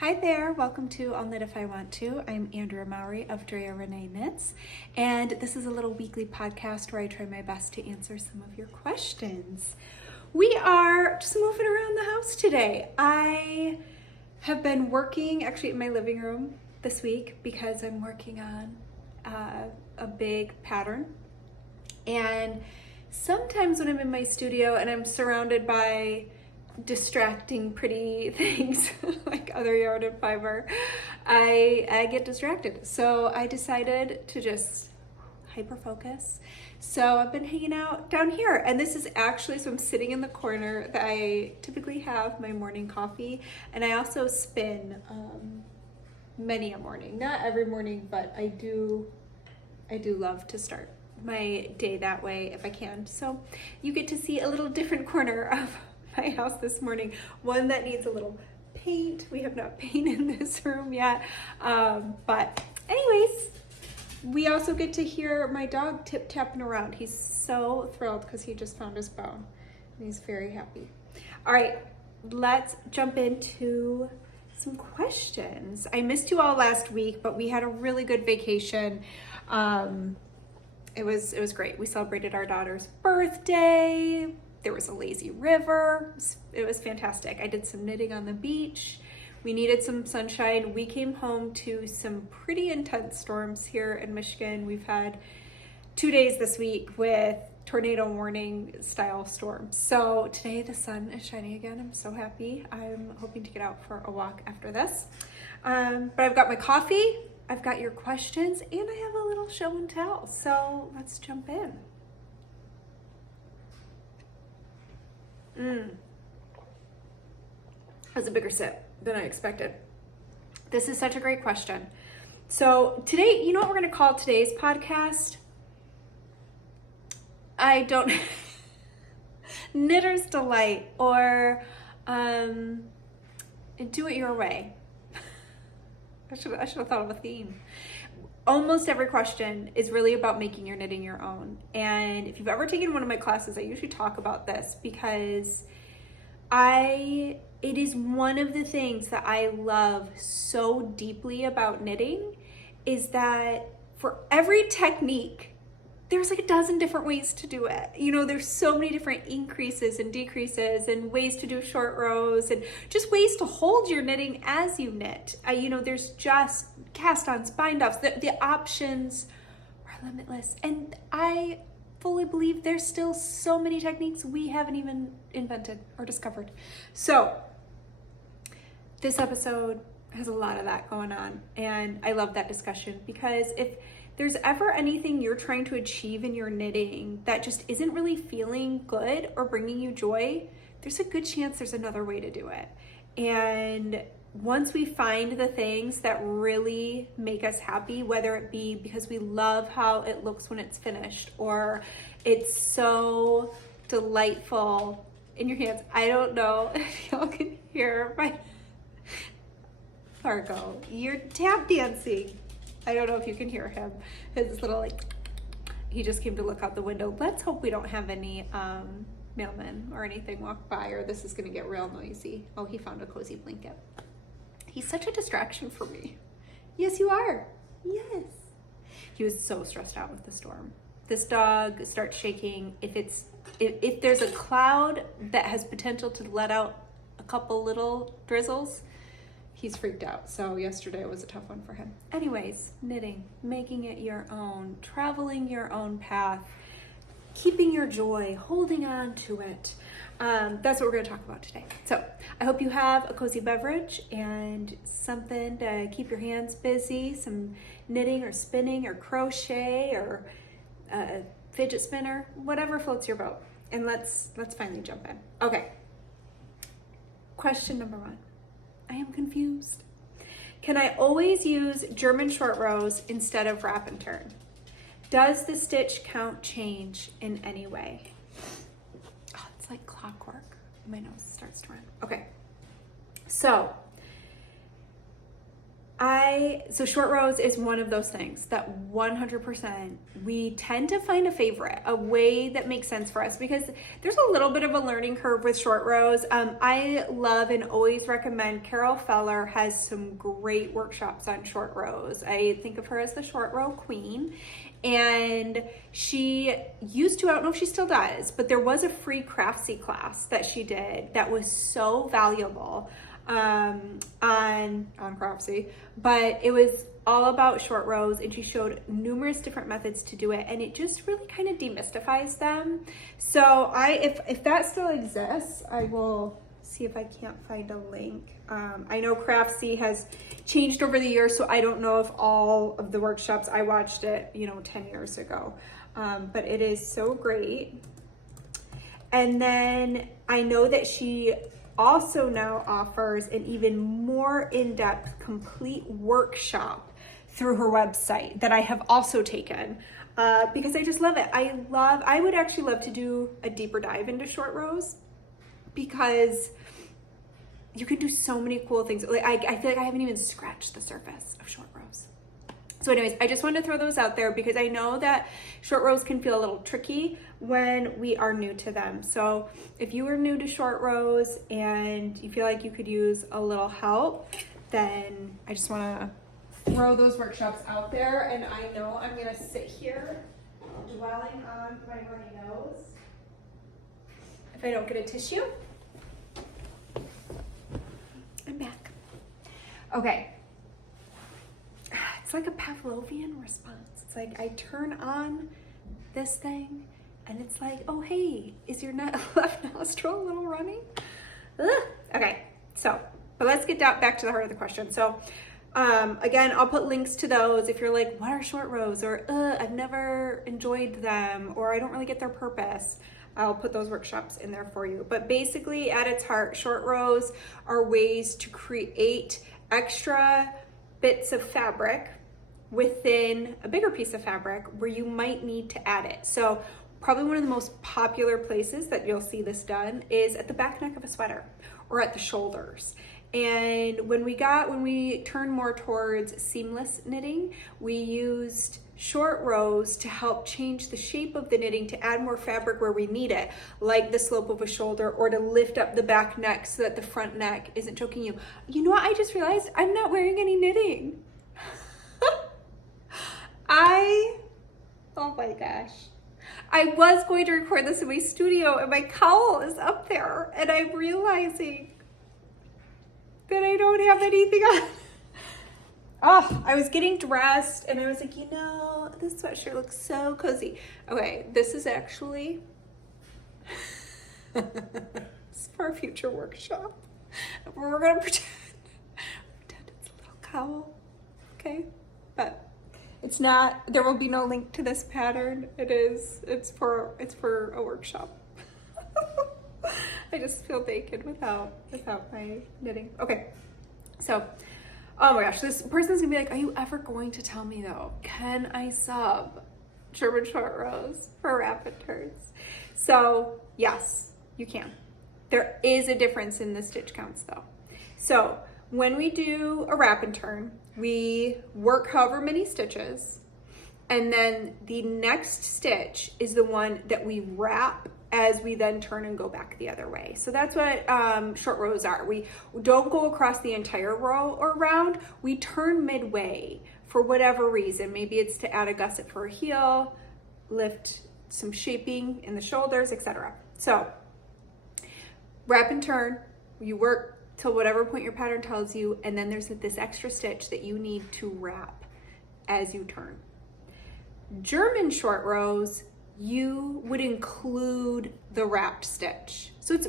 Hi there, welcome to I'll Knit If I Want To. I'm Andrea Mowry of Andrea Renee Knits, and this is a little weekly podcast where I try my best to answer some of your questions. We are just moving around the house today. I have been working actually in my living room this week because I'm working on a big pattern. And sometimes when I'm in my studio and I'm surrounded by distracting pretty things like other yarn and fiber, I get distracted. So I decided to just hyper focus. So I've been hanging out down here, and this is actually, so I'm sitting in the corner that I typically have my morning coffee, and I also spin many a morning, not every morning, but I do love to start my day that way if I can. So you get to see a little different corner of my house this morning, one that needs a little paint. We have not painted in this room yet, but anyways, we also get to hear my dog tip-tapping around. He's so thrilled because he just found his bone and he's very happy. All right, let's jump into some questions. I missed you all last week, but we had a really good vacation. It was great. We celebrated our daughter's birthday. There was a lazy river. It was fantastic. I did some knitting on the beach. We needed some sunshine. We came home to some pretty intense storms here in Michigan. We've had 2 days this week with tornado warning style storms. So today the sun is shining again. I'm so happy. I'm hoping to get out for a walk after this. But I've got my coffee, I've got your questions, and I have a little show and tell. So let's jump in. That was a bigger sip than I expected. This is such a great question. So today, you know what we're going to call today's podcast? I don't Knitter's Delight, or Do It Your Way. I should have thought of a theme. Almost every question is really about making your knitting your own. And if you've ever taken one of my classes, I usually talk about this because it is one of the things that I love so deeply about knitting, is that for every technique, there's like a dozen different ways to do it. You know, there's so many different increases and decreases and ways to do short rows and just ways to hold your knitting as you knit. There's just cast-ons, bind-offs. The options are limitless. And I fully believe there's still so many techniques we haven't even invented or discovered. So this episode has a lot of that going on. And I love that discussion, because if there's ever anything you're trying to achieve in your knitting that just isn't really feeling good or bringing you joy, there's a good chance there's another way to do it. And once we find the things that really make us happy, whether it be because we love how it looks when it's finished, or it's so delightful in your hands. I don't know if y'all can hear my Fargo. You're tap dancing. I don't know if you can hear him. His little, he just came to look out the window. Let's hope we don't have any mailmen or anything walk by, or this is gonna get real noisy. Oh, he found a cozy blanket. He's such a distraction for me. Yes, you are. Yes. He was so stressed out with the storm. This dog starts shaking. If there's a cloud that has potential to let out a couple little drizzles, he's freaked out. So yesterday was a tough one for him. Anyways, knitting, making it your own, traveling your own path, keeping your joy, holding on to it. That's what we're going to talk about today. So I hope you have a cozy beverage and something to keep your hands busy, some knitting or spinning or crochet or fidget spinner, whatever floats your boat. And let's finally jump in. Okay. Question number 1. I am confused. Can I always use German short rows instead of wrap and turn? Does the stitch count change in any way? Oh, it's like clockwork. Oh, my nose starts to run. Okay. So So short rows is one of those things that 100% we tend to find a favorite, a way that makes sense for us, because there's a little bit of a learning curve with short rows. I love and always recommend Carol Feller has some great workshops on short rows. I think of her as the short row queen. And she used to, I don't know if she still does, but there was a free Craftsy class that she did that was so valuable on Craftsy, but it was all about short rows, and she showed numerous different methods to do it, and it just really kind of demystifies them. So if that still exists, I will see if I can't find a link. I know Craftsy has changed over the years, so I don't know if all of the workshops, I watched it, 10 years ago, but it is so great. And then I know that she also now offers an even more in-depth, complete workshop through her website that I have also taken because I just love it. I would actually love to do a deeper dive into short rows because you can do so many cool things. I feel like I haven't even scratched the surface of short rows. So anyways, I just wanted to throw those out there because I know that short rows can feel a little tricky when we are new to them. So if you are new to short rows and you feel like you could use a little help, then I just want to throw those workshops out there. And I know I'm going to sit here dwelling on my runny nose if I don't get a tissue. I'm back. Okay. It's like a Pavlovian response. It's like I turn on this thing and it's like, oh, hey, is your left nostril a little runny? Ugh. Okay, but let's get back to the heart of the question. So again, I'll put links to those if you're like, what are short rows? Or I've never enjoyed them, or I don't really get their purpose. I'll put those workshops in there for you. But basically at its heart, short rows are ways to create extra bits of fabric within a bigger piece of fabric where you might need to add it. So probably one of the most popular places that you'll see this done is at the back neck of a sweater or at the shoulders. And when we turned more towards seamless knitting, we used short rows to help change the shape of the knitting to add more fabric where we need it, like the slope of a shoulder, or to lift up the back neck so that the front neck isn't choking you. You know what I just realized? I'm not wearing any knitting. Oh my gosh. I was going to record this in my studio and my cowl is up there and I'm realizing that I don't have anything on. Oh, I was getting dressed and I was like, this sweatshirt looks so cozy. Okay, this is actually it's for a future workshop. We're gonna pretend it's a little cowl, okay? But it's not. There will be no link to this pattern. It's for a workshop. I just feel naked without my knitting. Okay, so. Oh my gosh, this person's gonna be like, are you ever going to tell me though, can I sub German short rows for rapid turns? So yes, you can. There is a difference in the stitch counts though. So when we do a wrap and turn, we work however many stitches, and then the next stitch is the one that we wrap as we then turn and go back the other way. So that's what short rows are. We don't go across the entire row or round. We turn midway for whatever reason. Maybe it's to add a gusset for a heel, lift some shaping in the shoulders, etc. So wrap and turn, you work till whatever point your pattern tells you, and then there's this extra stitch that you need to wrap as you turn. German short rows, you would include the wrapped stitch. So it's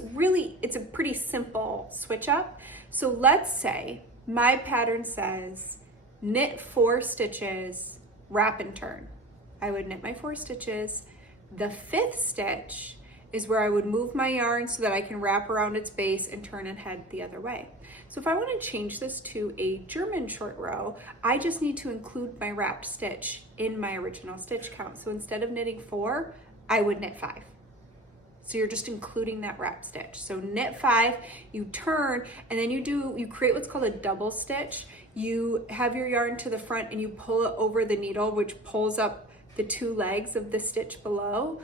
a pretty simple switch up. So let's say my pattern says knit 4 stitches, wrap and turn. I would knit my 4 stitches. The 5th stitch is where I would move my yarn so that I can wrap around its base and turn and head the other way. So if I want to change this to a German short row, I just need to include my wrapped stitch in my original stitch count. So instead of knitting 4, I would knit 5. So you're just including that wrap stitch. So knit 5, you turn, and then you create what's called a double stitch. You have your yarn to the front and you pull it over the needle, which pulls up the 2 legs of the stitch below,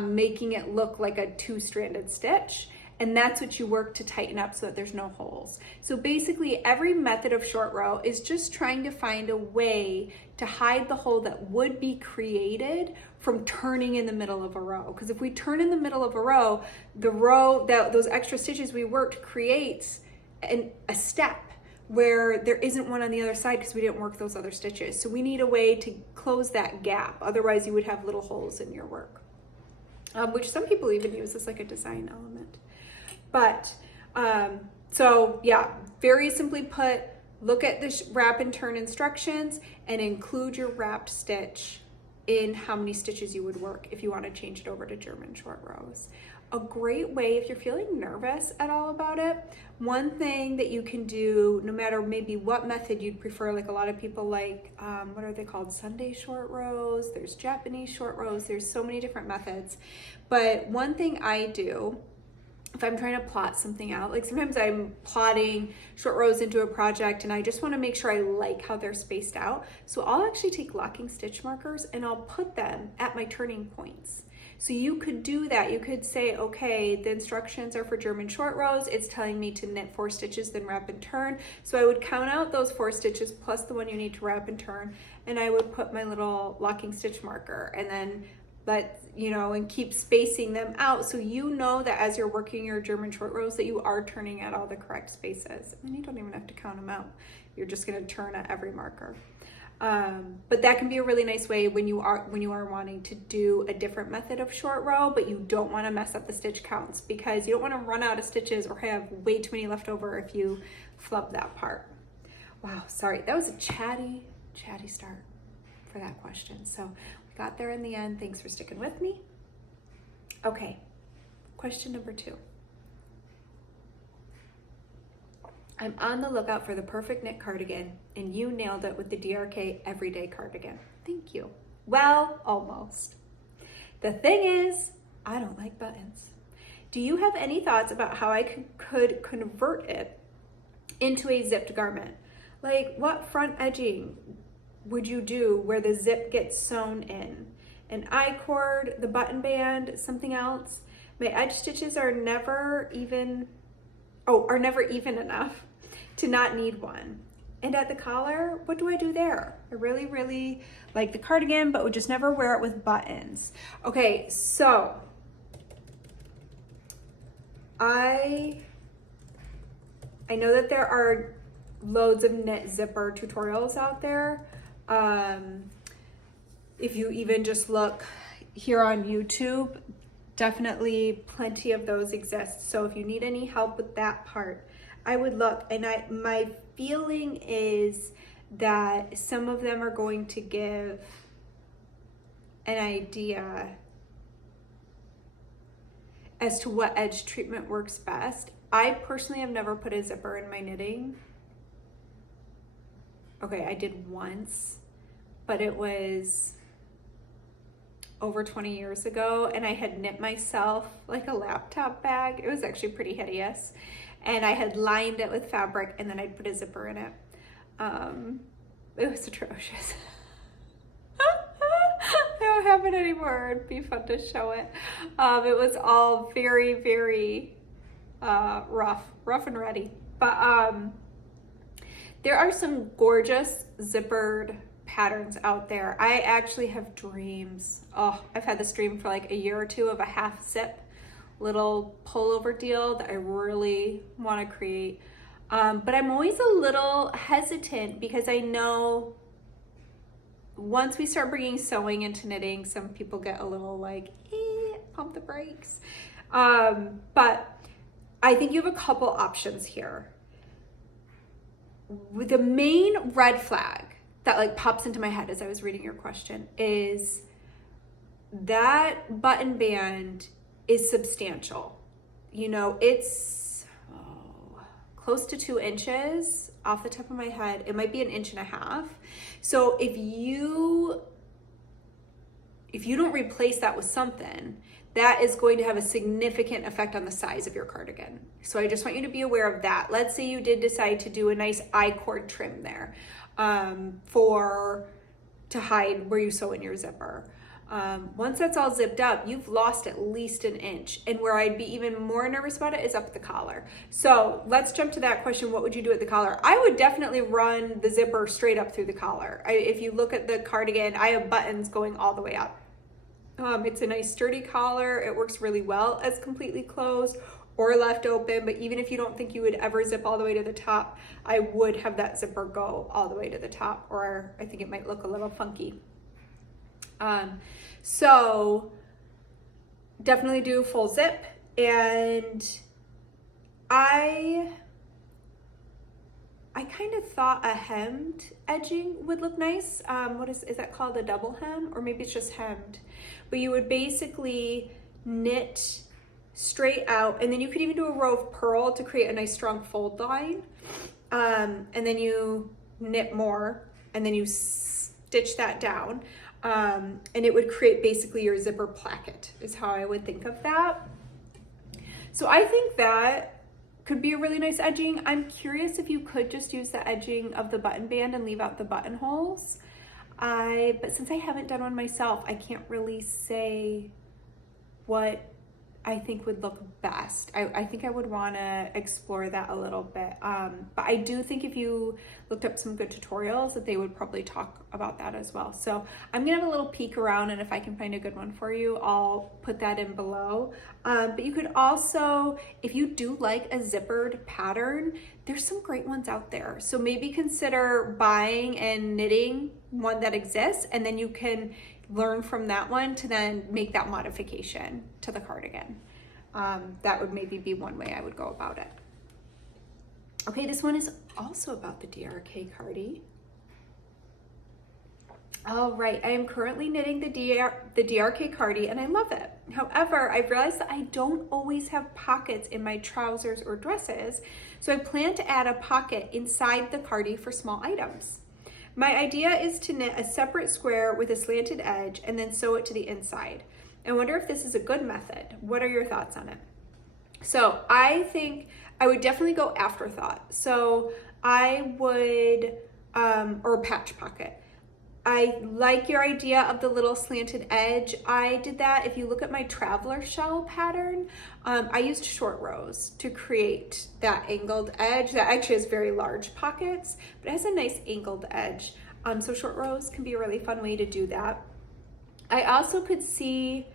making it look like a 2-stranded stitch. And that's what you work to tighten up so that there's no holes. So basically every method of short row is just trying to find a way to hide the hole that would be created from turning in the middle of a row. Because if we turn in the middle of a row, those extra stitches we worked creates a step where there isn't one on the other side because we didn't work those other stitches. So we need a way to close that gap. Otherwise you would have little holes in your work, which some people even use as like a design element. But, so yeah, very simply put, look at the wrap and turn instructions and include your wrapped stitch in how many stitches you would work if you want to change it over to German short rows. A great way, if you're feeling nervous at all about it, one thing that you can do, no matter maybe what method you'd prefer, like a lot of people like, what are they called? Sunday short rows, there's Japanese short rows, there's so many different methods. But one thing I do, if I'm trying to plot something out, like sometimes I'm plotting short rows into a project and I just want to make sure I like how they're spaced out. So I'll actually take locking stitch markers and I'll put them at my turning points. So you could do that. You could say, okay, the instructions are for German short rows. It's telling me to knit 4 stitches, then wrap and turn. So I would count out those 4 stitches plus the one you need to wrap and turn. And I would put my little locking stitch marker and then and keep spacing them out so you know that as you're working your German short rows that you are turning at all the correct spaces. And you don't even have to count them out. You're just going to turn at every marker. But that can be a really nice way when you are wanting to do a different method of short row, but you don't want to mess up the stitch counts because you don't want to run out of stitches or have way too many left over if you flub that part. Wow, sorry, that was a chatty start for that question. So we got there in the end. Thanks for sticking with me. Okay, question number 2. I'm on the lookout for the perfect knit cardigan, and you nailed it with the DRK Everyday Cardigan. Thank you. Well, almost. The thing is, I don't like buttons. Do you have any thoughts about how I could convert it into a zipped garment? Like, what front edging would you do where the zip gets sewn in? An icord, the button band, something else? My edge stitches are never even enough to not need one. And at the collar, what do I do there? I really, really like the cardigan, but would just never wear it with buttons. Okay, so I know that there are loads of knit zipper tutorials out there. If you even just look here on YouTube, definitely plenty of those exist. So if you need any help with that part, I would look. And my feeling is that some of them are going to give an idea as to what edge treatment works best. I personally have never put a zipper in my knitting. Okay, I did once, but it was over 20 years ago, and I had knit myself like a laptop bag. It was actually pretty hideous, and I had lined it with fabric, and then I'd put a zipper in it. It was atrocious. I don't have it anymore. It'd be fun to show it. It was all very, very rough and ready. But there are some gorgeous zippered patterns out there. I actually have dreams. Oh, I've had this dream for like a year or two of a half zip little pullover deal that I really want to create. But I'm always a little hesitant because I know once we start bringing sewing into knitting, some people get a little like, pump the brakes. But I think you have a couple options here. The main red flag that like pops into my head as I was reading your question is that button band is substantial. You know, it's close to 2 inches off the top of my head. It might be 1.5 inches. So if you don't replace that with something, that is going to have a significant effect on the size of your cardigan. So I just want you to be aware of that. Let's say you did decide to do a nice icord trim there to hide where you sew in your zipper. Once that's all zipped up, you've lost at least an inch. And where I'd be even more nervous about it is up at the collar. So let's jump to that question. What would you do at the collar? I would definitely run the zipper straight up through the collar. If you look at the cardigan, I have buttons going all the way up. It's a nice sturdy collar. It works really well as completely closed or left open, but even if you don't think you would ever zip all the way to the top, I would have that zipper go all the way to the top, or I think it might look a little funky. So definitely do full zip. And I kind of thought a hemmed edging would look nice. Is that called a double hem? Or maybe it's just hemmed. But you would basically knit straight out, and then you could even do a row of purl to create a nice strong fold line. And then you knit more, and then you stitch that down. And it would create basically your zipper placket is how I would think of that. So I think that could be a really nice edging. I'm curious if you could just use the edging of the button band and leave out the buttonholes. But since I haven't done one myself, I can't really say what I think would look best. I think I would want to explore that a little bit. But I do think if you looked up some good tutorials that they would probably talk about that as well. So I'm gonna have a little peek around, and if I can find a good one for you, I'll put that in below. But you could also, if you do like a zippered pattern, there's some great ones out there. So maybe consider buying and knitting one that exists, and then you can learn from that one to then make that modification to the cardigan. That would maybe be one way I would go about it. Okay, this one is also about the DRK cardi. All right, I am currently knitting the DRK cardi, and I love it. However, I've realized that I don't always have pockets in my trousers or dresses, so I plan to add a pocket inside the cardi for small items. My idea is to knit a separate square with a slanted edge and then sew it to the inside. I wonder if this is a good method. What are your thoughts on it? So I think I would definitely go afterthought. So I would, or a patch pocket. I like your idea of the little slanted edge. I did that. If you look at my traveler shell pattern, I used short rows to create that angled edge. That actually has very large pockets, but it has a nice angled edge. So short rows can be a really fun way to do that. I also could see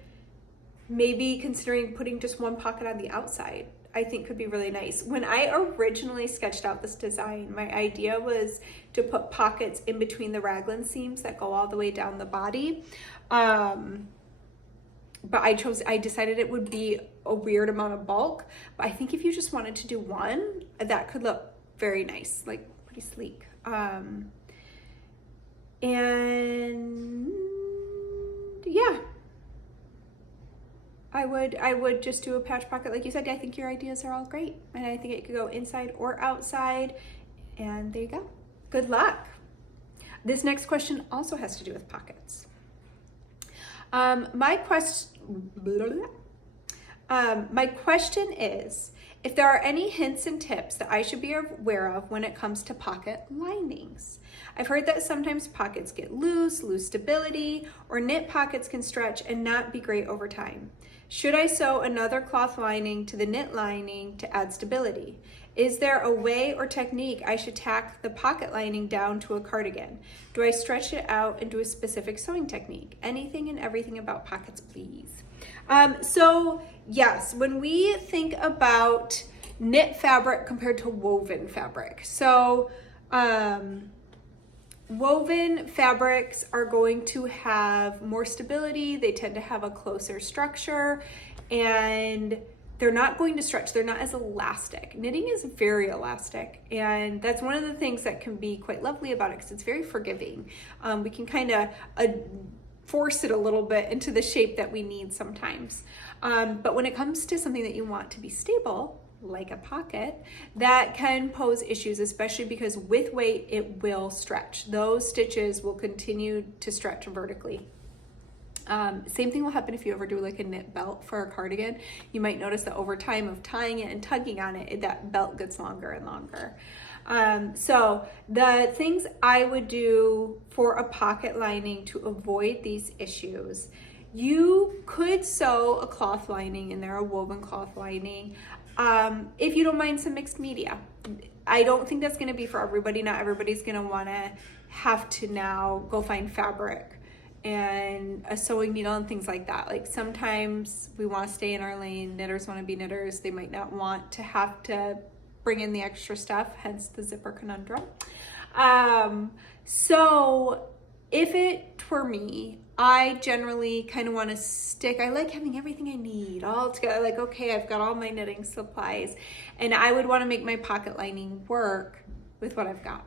maybe considering putting just one pocket on the outside. I think could be really nice. When I originally sketched out this design, my idea was to put pockets in between the raglan seams that go all the way down the body. But I decided it would be a weird amount of bulk. But I think if you just wanted to do one, that could look very nice, like pretty sleek. And yeah. I would just do a patch pocket like you said. I think your ideas are all great, and I think it could go inside or outside, and there you go. Good luck. This next question also has to do with pockets. My question is, if there are any hints and tips that I should be aware of when it comes to pocket linings. I've heard that sometimes pockets get loose, lose stability, or knit pockets can stretch and not be great over time. Should I sew another cloth lining to the knit lining to add stability? Is there a way or technique I should tack the pocket lining down to a cardigan? Do I stretch it out and do a specific sewing technique? Anything and everything about pockets, please. So yes, when we think about knit fabric compared to woven fabric, so woven fabrics are going to have more stability. They tend to have a closer structure, and they're not going to stretch. They're not as elastic. Knitting is very elastic, and that's one of the things that can be quite lovely about it because it's very forgiving. We can kind of force it a little bit into the shape that we need sometimes. But when it comes to something that you want to be stable, like a pocket, that can pose issues, especially because with weight, it will stretch. Those stitches will continue to stretch vertically. Same thing will happen if you ever do like a knit belt for a cardigan. You might notice that over time of tying it and tugging on it, that belt gets longer and longer. So the things I would do for a pocket lining to avoid these issues, you could sew a cloth lining in there, a woven cloth lining, if you don't mind some mixed media. I don't think that's going to be for everybody. Not everybody's going to want to have to now go find fabric and a sewing needle and things like that. Like sometimes we want to stay in our lane. Knitters want to be knitters. They might not want to have to bring in the extra stuff, hence the zipper conundrum. So if it were me, I generally kind of want to stick, I like having everything I need all together. Like, okay, I've got all my knitting supplies, and I would want to make my pocket lining work with what I've got.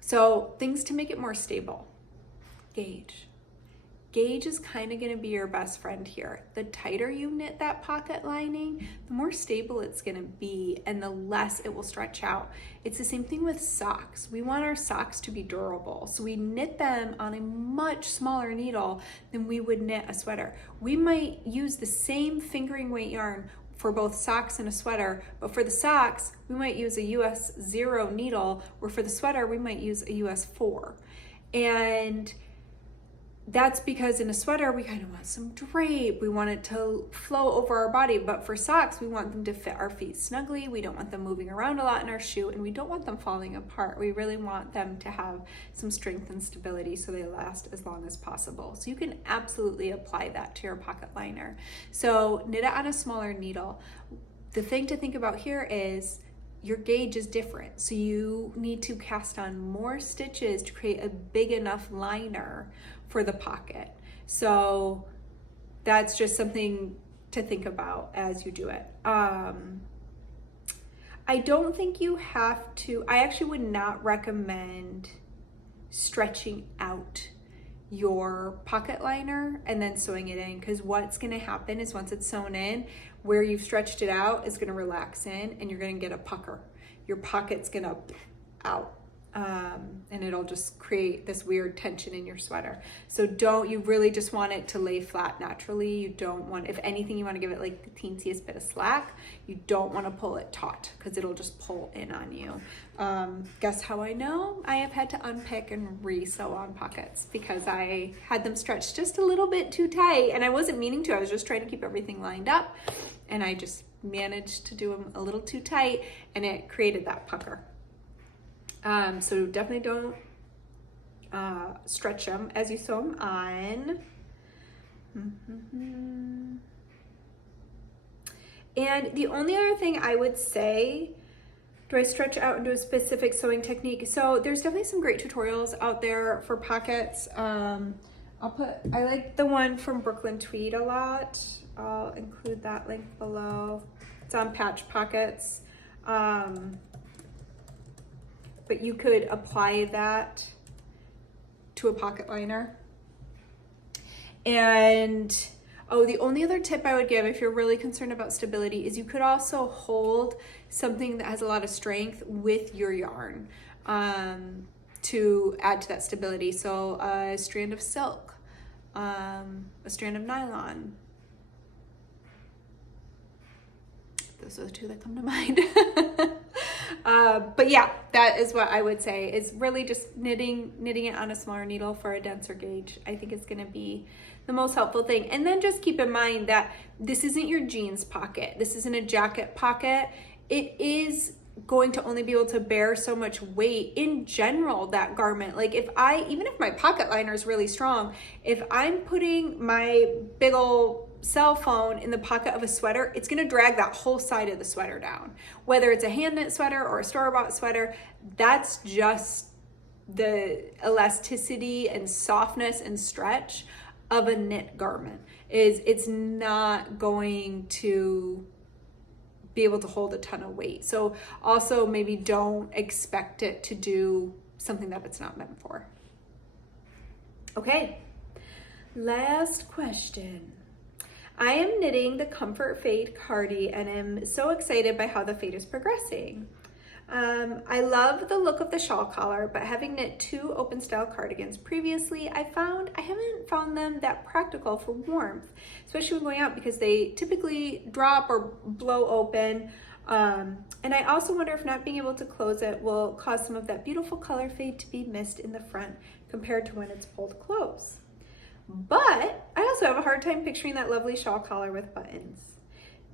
So things to make it more stable. Gauge. Gauge is kind of going to be your best friend here. The tighter you knit that pocket lining, the more stable it's going to be and the less it will stretch out. It's the same thing with socks. We want our socks to be durable, so we knit them on a much smaller needle than we would knit a sweater. We might use the same fingering weight yarn for both socks and a sweater, but for the socks, we might use a US 0 needle, where for the sweater, we might use a US 4. And that's because in a sweater, we kind of want some drape. We want it to flow over our body. But for socks, we want them to fit our feet snugly. We don't want them moving around a lot in our shoe, and we don't want them falling apart. We really want them to have some strength and stability so they last as long as possible. So you can absolutely apply that to your pocket liner. So knit it on a smaller needle. The thing to think about here is your gauge is different. So you need to cast on more stitches to create a big enough liner for the pocket. So that's just something to think about as you do it. I don't think you have to, I actually would not recommend stretching out your pocket liner and then sewing it in, because what's going to happen is once it's sewn in, where you've stretched it out is going to relax in and you're going to get a pucker. Your pocket's going to out. And it'll just create this weird tension in your sweater. So you really just want it to lay flat naturally. You don't want, if anything, you want to give it like the teensiest bit of slack. You don't want to pull it taut because it'll just pull in on you. Guess how I know? I have had to unpick and re-sew on pockets because I had them stretched just a little bit too tight, and I wasn't meaning to. I was just trying to keep everything lined up, and I just managed to do them a little too tight, and it created that pucker. So definitely don't stretch them as you sew them on. And the only other thing I would say, do I stretch out into a specific sewing technique? So there's definitely some great tutorials out there for pockets. I like the one from Brooklyn Tweed a lot. I'll include that link below. It's on patch pockets. But you could apply that to a pocket liner. And the only other tip I would give if you're really concerned about stability is you could also hold something that has a lot of strength with your yarn to add to that stability. So a strand of silk, a strand of nylon. Those are the two that come to mind. But yeah, that is what I would say, is really just knitting it on a smaller needle for a denser gauge. I think it's going to be the most helpful thing. And then just keep in mind that this isn't your jeans pocket. This isn't a jacket pocket. It is going to only be able to bear so much weight in general, that garment. Like even if my pocket liner is really strong, if I'm putting my big old cell phone in the pocket of a sweater, it's going to drag that whole side of the sweater down. Whether it's a hand knit sweater or a store-bought sweater, that's just the elasticity and softness and stretch of a knit garment. It's not going to be able to hold a ton of weight. So also maybe don't expect it to do something that it's not meant for. Okay, last question. I am knitting the Comfort Fade cardi and am so excited by how the fade is progressing. I love the look of the shawl collar, but having knit 2 open style cardigans previously, I haven't found them that practical for warmth, especially when going out because they typically drop or blow open. And I also wonder if not being able to close it will cause some of that beautiful color fade to be missed in the front compared to when it's pulled close. But I also have a hard time picturing that lovely shawl collar with buttons.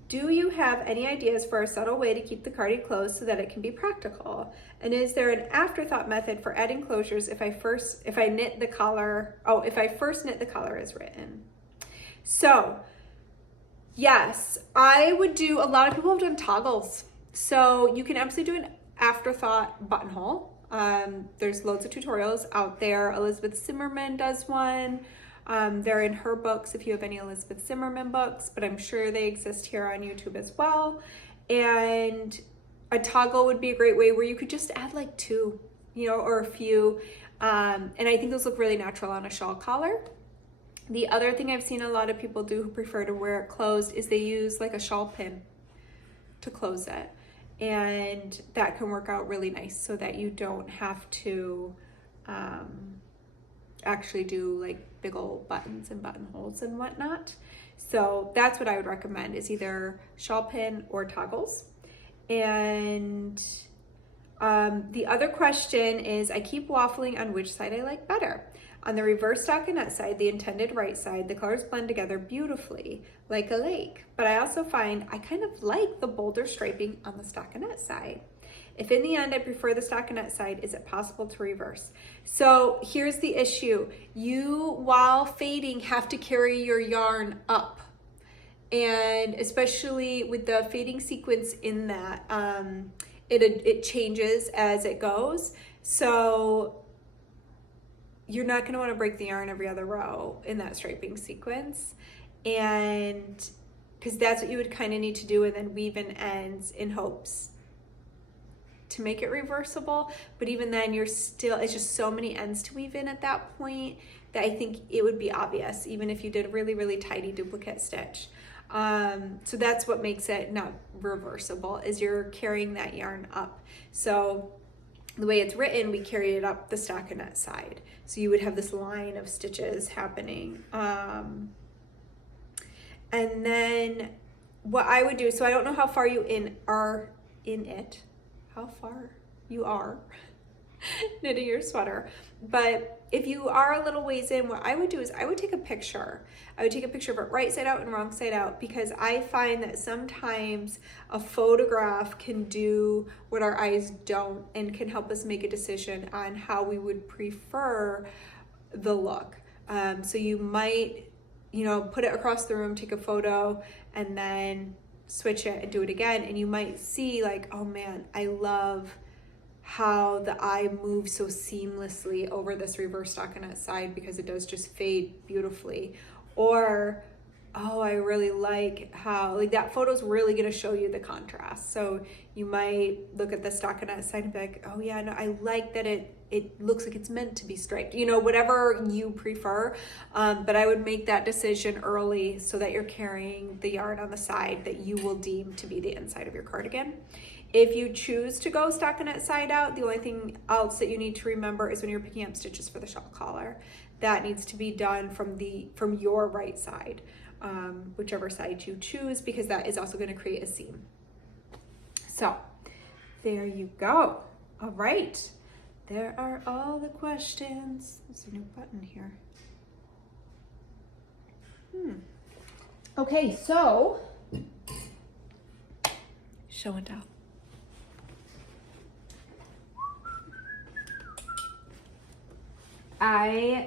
Do you have any ideas for a subtle way to keep the cardi closed so that it can be practical? And is there an afterthought method for adding closures if I first knit the collar as written? So yes, I would do, a lot of people have done toggles. So you can absolutely do an afterthought buttonhole. There's loads of tutorials out there. Elizabeth Zimmerman does one. They're in her books if you have any Elizabeth Zimmerman books, but I'm sure they exist here on YouTube as well. And a toggle would be a great way where you could just add like 2, or a few. And I think those look really natural on a shawl collar. The other thing I've seen a lot of people do who prefer to wear it closed is they use like a shawl pin to close it. And that can work out really nice so that you don't have to actually do like big old buttons and buttonholes and whatnot. So that's what I would recommend, is either shawl pin or toggles. And the other question is, I keep waffling on which side I like better. On the reverse stockinette side, the intended right side, the colors blend together beautifully, like a lake. But I also find I kind of like the bolder striping on the stockinette side. If in the end I prefer the stockinette side, is it possible to reverse? So here's the issue. You, while fading, have to carry your yarn up. And especially with the fading sequence in that, it changes as it goes. So you're not going to want to break the yarn every other row in that striping sequence. And because that's what you would kind of need to do, and then weave in ends in hopes to make it reversible. But even then, it's just so many ends to weave in at that point that I think it would be obvious, even if you did a really, really tidy duplicate stitch. So that's what makes it not reversible, is you're carrying that yarn up. So the way it's written, we carry it up the stockinette side. So you would have this line of stitches happening. And then what I would do, so I don't know how far you are in it, how far you are knitting your sweater, but if you are a little ways in, what I would do is I would take a picture. I would take a picture of it right side out and wrong side out, because I find that sometimes a photograph can do what our eyes don't and can help us make a decision on how we would prefer the look. So you might, put it across the room, take a photo, and then switch it and do it again. And you might see like, oh man, I love how the eye moves so seamlessly over this reverse stockinette side, because it does just fade beautifully. Or, oh, I really like how, like, that photo's really gonna show you the contrast. So you might look at the stockinette side and be like, oh yeah, no, I like that it looks like it's meant to be striped, whatever you prefer. But I would make that decision early so that you're carrying the yarn on the side that you will deem to be the inside of your cardigan. If you choose to go stockinette side out, the only thing else that you need to remember is when you're picking up stitches for the shawl collar, that needs to be done from your right side, whichever side you choose, because that is also going to create a seam. So there you go. All right, there are all the questions. There's a new button here. Okay, so show and tell.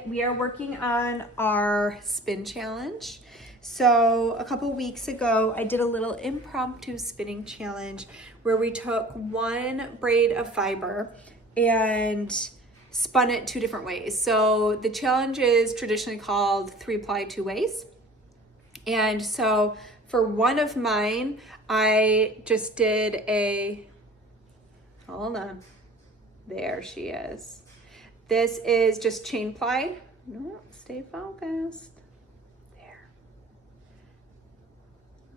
We are working on our spin challenge. So a couple weeks ago, I did a little impromptu spinning challenge where we took one braid of fiber and spun it 2 different ways. So the challenge is traditionally called 3-ply 2 ways. And so for one of mine, I just did hold on, there she is. This is just chain ply. No, stay focused. There.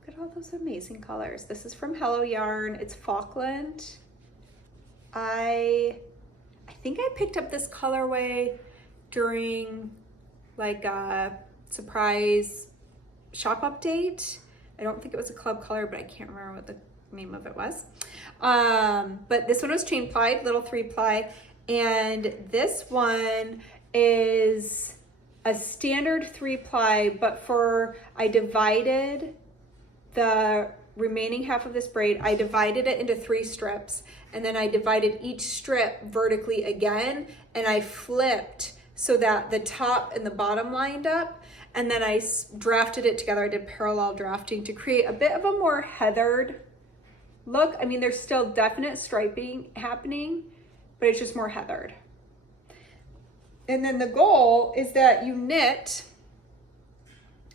Look at all those amazing colors. This is from Hello Yarn. It's Falkland. I think I picked up this colorway during like a surprise shop update. I don't think it was a club color, but I can't remember what the name of it was. But this one was chain ply, little 3-ply, and this one is a standard 3-ply, but I divided the remaining half of this braid, I divided it into 3 strips, and then I divided each strip vertically again, and I flipped so that the top and the bottom lined up, and then I drafted it together. I did parallel drafting to create a bit of a more heathered look. I mean, there's still definite striping happening, but it's just more heathered. And then the goal is that you knit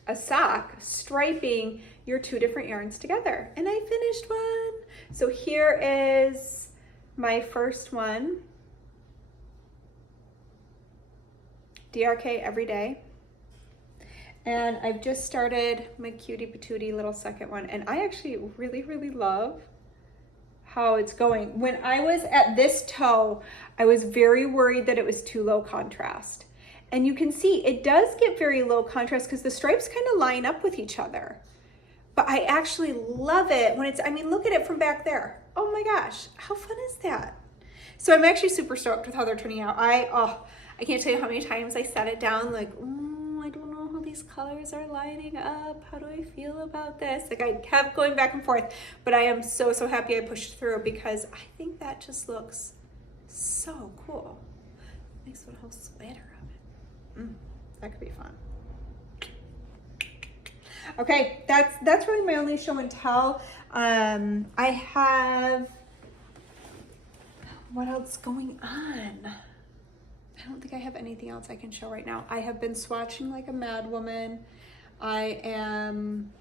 a sock striping your 2 different yarns together. And I finished one. So here is my first one. DRK Everyday. And I've just started my cutie patootie little second one. And I actually really, really love how it's going. When I was at this toe, I was very worried that it was too low contrast. And you can see it does get very low contrast because the stripes kind of line up with each other. But I actually love it when it's, I mean, look at it from back there. Oh my gosh, how fun is that? So I'm actually super stoked with how they're turning out. I can't tell you how many times I set it down like, I don't know how these colors are lining up. How do I feel about this? Like I kept going back and forth, but I am so, so happy I pushed through because I think that just looks so cool. Makes a whole sweater of it. That could be fun. Okay, that's really my only show and tell. I have, what else going on? I don't think I have anything else I can show right now. I have been swatching like a mad woman. I am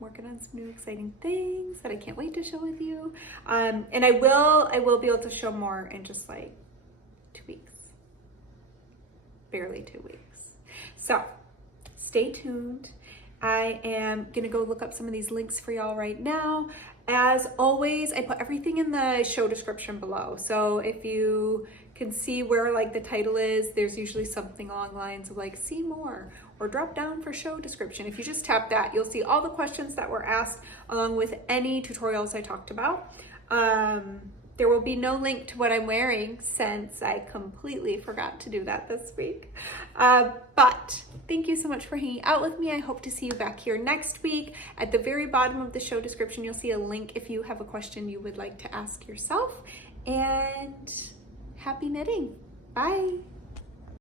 working on some new exciting things that I can't wait to share with you. And I will be able to show more in just like 2 weeks. Barely 2 weeks. So stay tuned. I am gonna go look up some of these links for y'all right now. As always, I put everything in the show description below. So if you can see where like the title is, there's usually something along the lines of like see more or drop down for show description. If you just tap that, you'll see all the questions that were asked along with any tutorials I talked about. There will be no link to what I'm wearing since I completely forgot to do that this week. But thank you so much for hanging out with me. I hope to see you back here next week. At the very bottom of the show description, you'll see a link if you have a question you would like to ask yourself. And happy knitting. Bye.